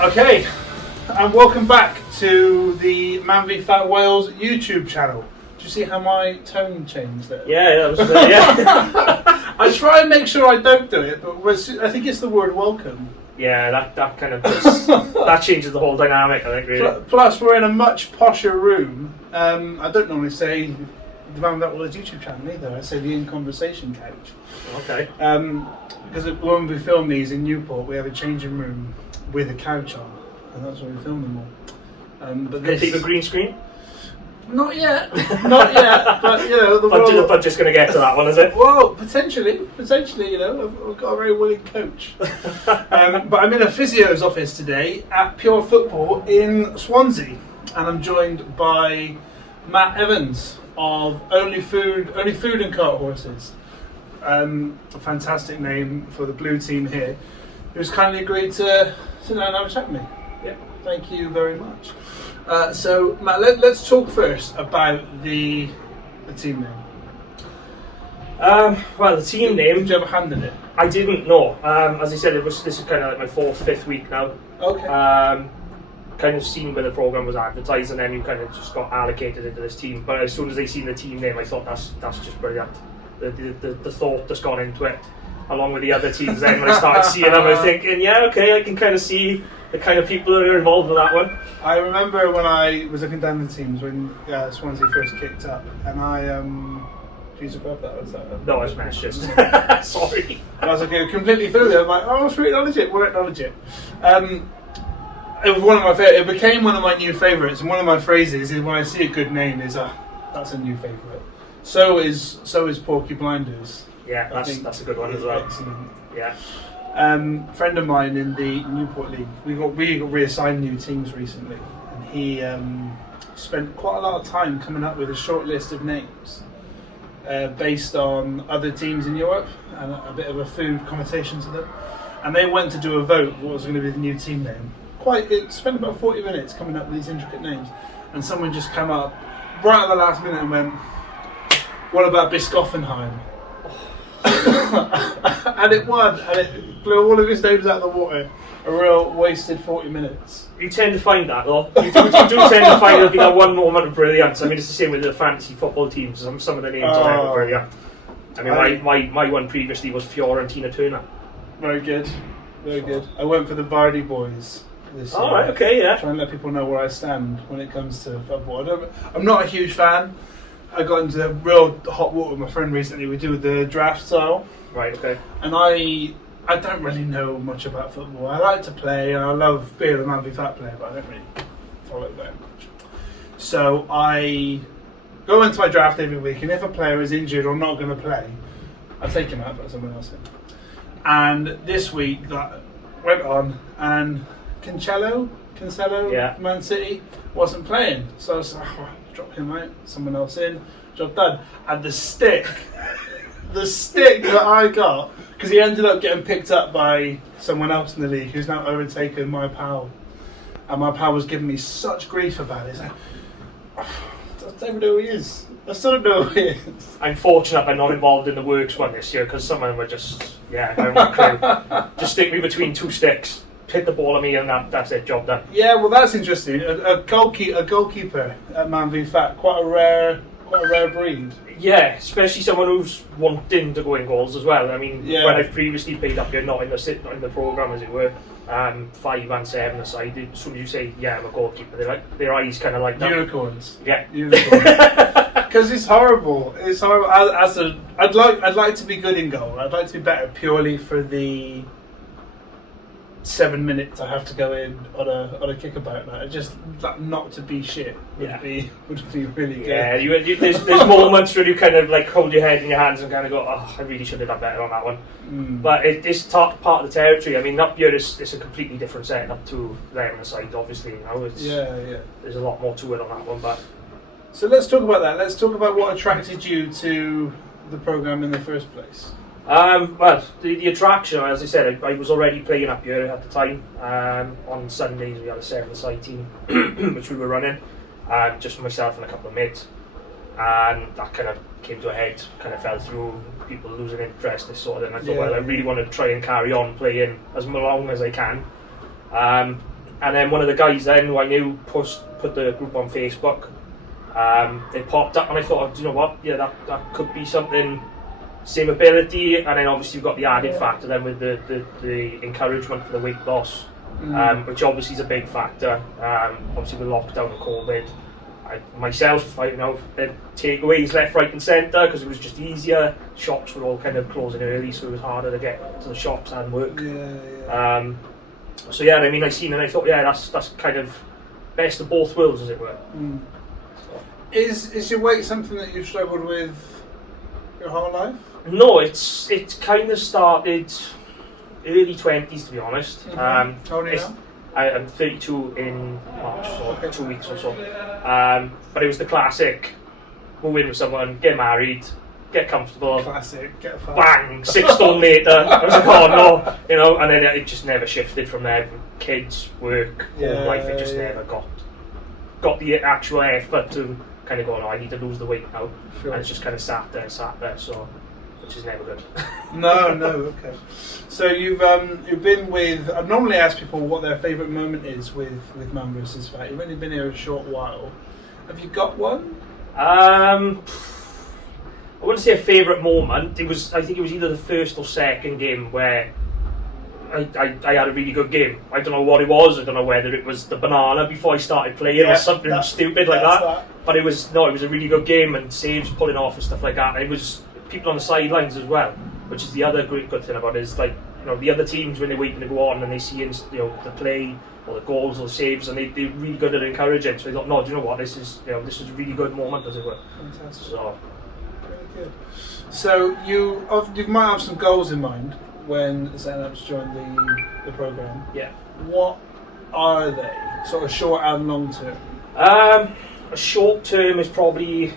Okay, and welcome back to the Man v Fat Wales YouTube channel. Did you see how my tone changed there? Yeah, that was yeah. I try and make sure I don't do it, but I think it's the word welcome. Yeah, that kind of that changes the whole dynamic, I think, really. Plus, we're in a much posher room. I don't normally say the Man v Fat Wales YouTube channel either. I say the In Conversation couch. Okay. Because when we film these in Newport, we have a changing room with a couch on, and that's where we film them all. But this Complete with green screen? Not yet, not yet. But you know, the budget's going to get to that one, is it? Well, potentially. You know, I've got a very willing coach. But I'm in a physio's office today at Pure Football in Swansea, and I'm joined by Matt Evans of Only Food and Cart Horses. A fantastic name for the blue team here, who's kindly agreed to sit down and have a chat with me. Yeah. Thank you very much. So, Matt, let's talk first about the team name. Well, the team name. Did you have a hand in it? I didn't know. As I said, this is kind of like my fifth week now. Okay. Kind of seen where the program was advertised, and then you kind of just got allocated into this team. But as soon as they seen the team name, I thought that's just brilliant. The thought that's gone into it, along with the other teams. Then when I started seeing them, I was thinking, yeah, okay, I can kind of see the kind of people that are involved with that one. I remember when I was looking down the teams when Swansea first kicked up, and I Did you grab that? Was that? No, I smashed it. Sorry. I was like, completely through there. I'm like, oh, sweet, acknowledge it. We'll acknowledge it. It was one of my favorite. It became one of my new favourites, and one of my phrases is when I see a good name is that's a new favourite. So is Porky Blinders. Yeah, that's a good one as well. Excellent. Yeah. Friend of mine in the Newport League, we got reassigned new teams recently, and he spent quite a lot of time coming up with a short list of names based on other teams in Europe and a bit of a food connotation to them. And they went to do a vote what was going to be the new team name. It spent about 40 minutes coming up with these intricate names, and someone just came up right at the last minute and went, "What about Biscoffenheim?" And it won, and it blew all of his names out of the water. A real wasted 40 minutes. You tend to find that, though. You do tend to find there'll be that one moment of brilliance. I mean, it's the same with the fantasy football teams. Some of the names are brilliant. I mean, my one previously was Fiorentina Turner. Very good, very good. I went for the Vardy boys this year. All right, okay, yeah. Trying to let people know where I stand when it comes to football. I'm not a huge fan. I got into real hot water with my friend recently. We do the draft style. Right, okay. And I don't really know much about football. I like to play, and I love being a Man v Fat player, but I don't really follow it very much. So I go into my draft every week, and if a player is injured or not going to play, I take him out and put someone else in. And this week that went on, and Cancelo, yeah. Man City, wasn't playing. So I was like, drop him out, someone else in, job done. And the stick that I got, because he ended up getting picked up by someone else in the league who's now overtaken my pal. And my pal was giving me such grief about it. He's like, I don't even know who he is. I still don't know who he is. I'm fortunate I'm not involved in the works one this year, because some of them were just, I don't want a clue. Just stick me between two sticks, hit the ball at me, and that's it, job done. Yeah, well, that's interesting. A goalkeeper at Man v Fat, quite a rare breed. Yeah, especially someone who's wanting to go in goals as well. I mean, when I've previously played up here, not in the programme as it were, 5 and 7 aside, as soon as you say, I'm a goalkeeper, their eyes kind of like that. Unicorns. Yeah. Because it's horrible. It's horrible. I'd like to be good in goal. I'd like to be better purely for the 7 minutes I have to go in on a kickabout now. Just not to be shit would be really good. Yeah, there's moments where you kind of like hold your head in your hands and kind of go, I really should have done better on that one. But this part of the territory, I mean, up here it's a completely different setting up to there on the side, obviously. You know, there's a lot more to it on that one. But so let's talk about that. Let's talk about what attracted you to the programme in the first place. Well, the attraction, as I said, I was already playing up here at the time. On Sundays we had a 7-a-side team, which we were running, just myself and a couple of mates. And that kind of came to a head, kind of fell through, people losing interest, this sort of thing. I thought, I really want to try and carry on playing as long as I can. And then one of the guys then who I knew put the group on Facebook. They popped up and I thought, do you know what? Yeah, that could be something. Same ability, and then obviously you've got the added factor then with the encouragement for the weight loss, which obviously is a big factor. Obviously with lockdown and COVID, the takeaways left, right and centre because it was just easier. Shops were all kind of closing early, so it was harder to get to the shops and work. So yeah, I mean, I seen it and I thought, yeah, that's kind of best of both worlds, as it were. Is your weight something that you've struggled with your whole life? No, it's kind of started early 20s, to be honest. How old are you now? I'm 32 in March, so 2 weeks or so. But it was the classic: move in with someone, get married, get comfortable. Classic, get fat. Bang! 6 stone later. I was like, oh no, and then it just never shifted from there. Kids, work, home life. It just never got the actual effort to kind of go, no, I need to lose the weight now. Sure. And it's just kind of sat there, so which is never good. No, okay. So you've been with. I normally ask people what their favourite moment is with Man vs. Fat. You've only been here a short while. Have you got one? I wouldn't say a favourite moment. I think it was either the first or second game where I had a really good game. I don't know what it was. I don't know whether it was the banana before I started playing or something stupid like that. But it was a really good game and saves pulling off and stuff like that. And it was people on the sidelines as well, which is the other good thing about it is, like, you know, the other teams when they're waiting to go on and they see the play or the goals or the saves and they're really good at encouraging. So I thought, no, do you know what, this is a really good moment, as it were. Fantastic. So very good. So you might have some goals in mind when setting up to join the program. Yeah. What are they? Sort of short and long term. A short term is probably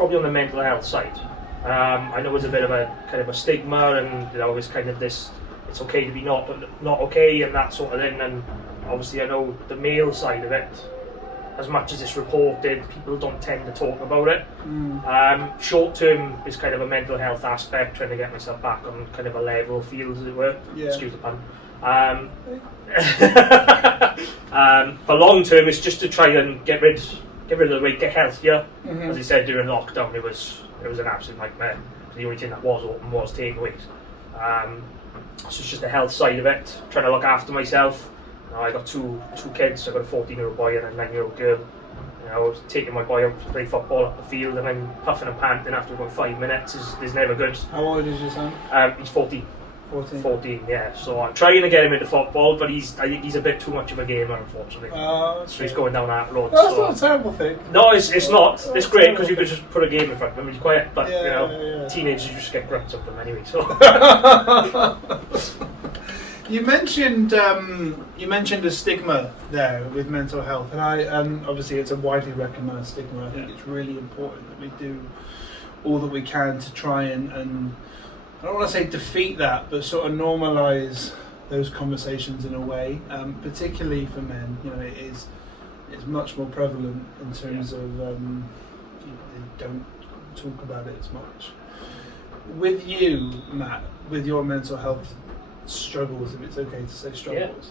on the mental health side. I know it's a bit of a kind of a stigma, and it's kind of this. It's okay to be not okay and that sort of thing. And obviously, I know the male side of it. As much as it's reported, people don't tend to talk about it. Short term is kind of a mental health aspect, trying to get myself back on kind of a level field, as it were. Yeah. Excuse the pun. For long term, it's just to try and get rid of the weight, get healthier. As I said, during lockdown, it was an absolute nightmare. The only thing that was open was takeaways. So it's just the health side of it, trying to look after myself. I got two kids. I got a 14-year-old boy and a 9-year-old girl. I was taking my boy out to play football up the field, and then puffing and panting after about 5 minutes is never good. How old is your son? He's 14. 14. 14, yeah. So I'm trying to get him into football, but I think he's a bit too much of a gamer, unfortunately. Okay. So he's going down that road. That's not a terrible thing. No, it's not. It's great because you could just put a game in front of him. He's quiet, but teenagers just get gripped of them anyway. So. You mentioned a stigma there with mental health, and obviously it's a widely recognised stigma. I think it's really important that we do all that we can to try and I don't want to say defeat that, but sort of normalise those conversations in a way, particularly for men. It's much more prevalent in terms of they don't talk about it as much. With you, Matt, with your mental health struggles, if it's okay to say struggles,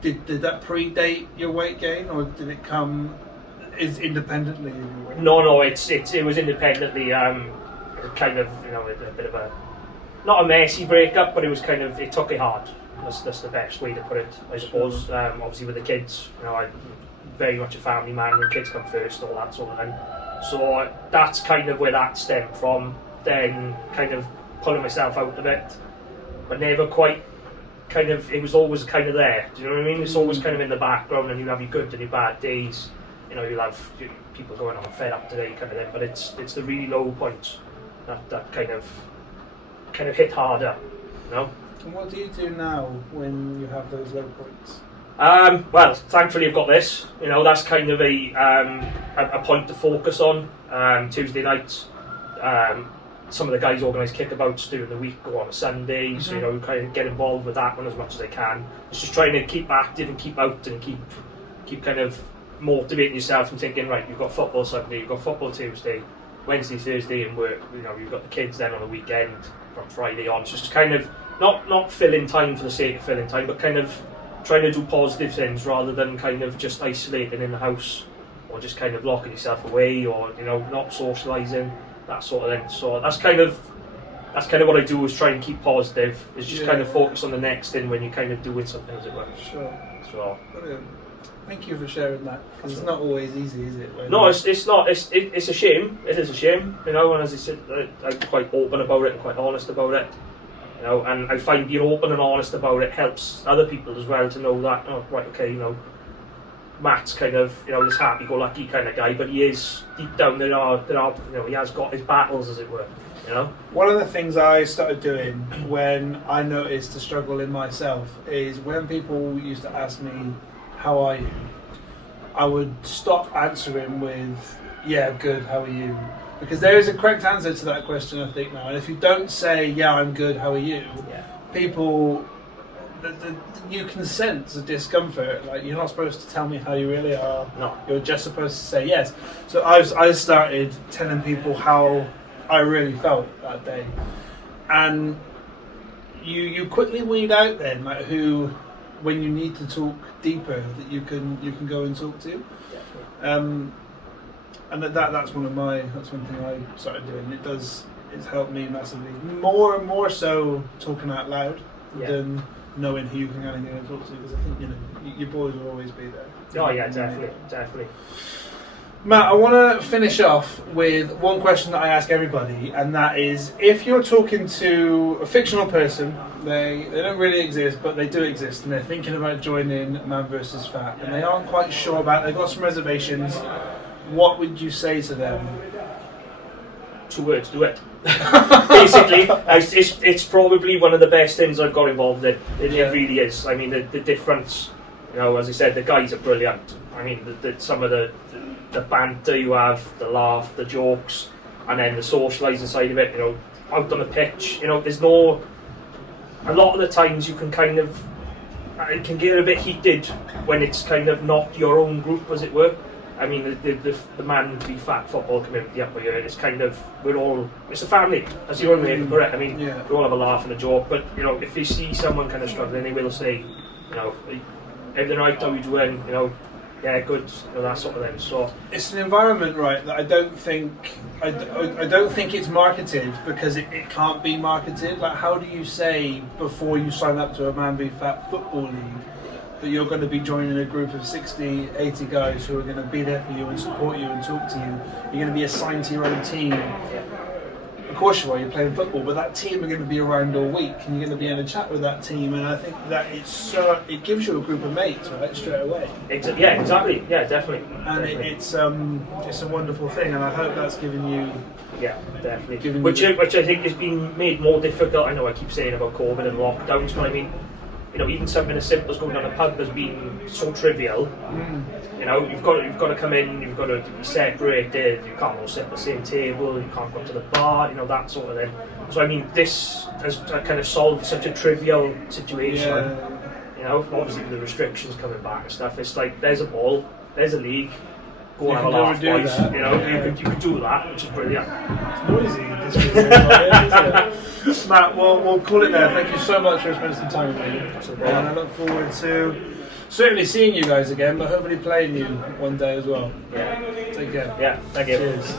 did that predate your weight gain, or did it come independently of your weight? No, it was independently. Kind of, a bit of a not a messy breakup, but it took it hard. That's the best way to put it, I suppose. Obviously with the kids, I'm very much a family man. The kids come first, all that sort of thing. So that's kind of where that stemmed from. Then kind of pulling myself out of it, but never quite. It was always kind of there. Do you know what I mean? It's always kind of in the background, and you have your good and your bad days. You'll have people going on fed up today, kind of thing. But it's the really low points that kind of hit harder. And what do you do now when you have those low points? Well, thankfully I've got this. That's kind of a point to focus on. Tuesday nights. Some of the guys organise kickabouts during the week, go on a Sunday, so kind of get involved with that one as much as I can. It's just trying to keep active and keep out and keep kind of motivating yourself and thinking, right, you've got football Sunday, you've got football Tuesday, Wednesday, Thursday and work, you've got the kids then on the weekend from Friday on. So it's just kind of not filling time for the sake of filling time, but kind of trying to do positive things rather than kind of just isolating in the house or just kind of locking yourself away or not socialising, that sort of thing. So that's kind of what I do, is try and keep positive, is just kind of focus on the next thing when you're kind of doing something, as it were. Sure. So brilliant. Thank you for sharing that, because it's not always easy, is it? No, it's not. It's a shame. It is a shame, and as I said, I'm quite open about it and quite honest about it. And I find being open and honest about it helps other people as well to know that, right, okay, Matt's kind of, this happy-go-lucky kind of guy, but he is, deep down, there are, he has got his battles, as it were, One of the things I started doing when I noticed the struggle in myself is when people used to ask me, how are you? I would stop answering with, yeah, good, how are you? Because there is a correct answer to that question, I think, now. And if you don't say, yeah, I'm good, how are you? Yeah. People, you can sense the discomfort. Like, you're not supposed to tell me how you really are. No. You're just supposed to say yes. So I started telling people how I really felt that day. And you quickly weed out then, like, who, when you need to talk deeper, that you can go and talk to. Yeah. And that's one thing I started doing. It's helped me massively. More and more so talking out loud than knowing who you can go and talk to, because I think your boys will always be there. Oh yeah, definitely. Matt, I want to finish off with one question that I ask everybody, and that is, if you're talking to a fictional person, they don't really exist, but they do exist, and they're thinking about joining Man vs. Fat, and they aren't quite sure about it, they've got some reservations, what would you say to them? 2 words: do it. Basically, it's probably one of the best things I've got involved in. It really is. I mean, the difference, as I said, the guys are brilliant. I mean, some of the banter you have, the laugh, the jokes, and then the socialising side of it, out on the pitch, there's no... A lot of the times you can kind of... It can get a bit heated when it's kind of not your own group, as it were. I mean, the Man v Fat football community up here, it's kind of... It's a family, as the only way to put it. I mean, we all have a laugh and a joke, but, if you see someone kind of struggling, they will say, everything right, how you doing, yeah, good, that sort of thing. So it's an environment, right, that I don't think it's marketed, because it can't be marketed. Like, how do you say before you sign up to a Man v Fat football league that you're going to be joining a group of 60, 80 guys who are going to be there for you and support you and talk to you? You're going to be assigned to your own team. Of course you are, you're playing football, but that team are going to be around all week, and you're going to be in a chat with that team, and I think that it gives you a group of mates, right, straight away. Yeah, exactly. Yeah, definitely. And it's a wonderful thing, and I hope that's given you... Yeah, definitely. Which I think has been made more difficult. I know I keep saying about COVID and lockdowns, but I mean, even something as simple as going down a pub has been so trivial. You've got to come in, you've got to be separated, you can't all sit at the same table, you can't go to the bar, that sort of thing. So I mean, this has kind of solved such a trivial situation. Obviously with the restrictions coming back and stuff, it's like, there's a ball, there's a league, go and have a laugh, boys. You could do that, which is brilliant. It's noisy. Matt, we'll call it there. Thank you so much for spending some time with me. And I look forward to certainly seeing you guys again, but hopefully playing you one day as well. Yeah. Take care. Yeah, thank you. Cheers.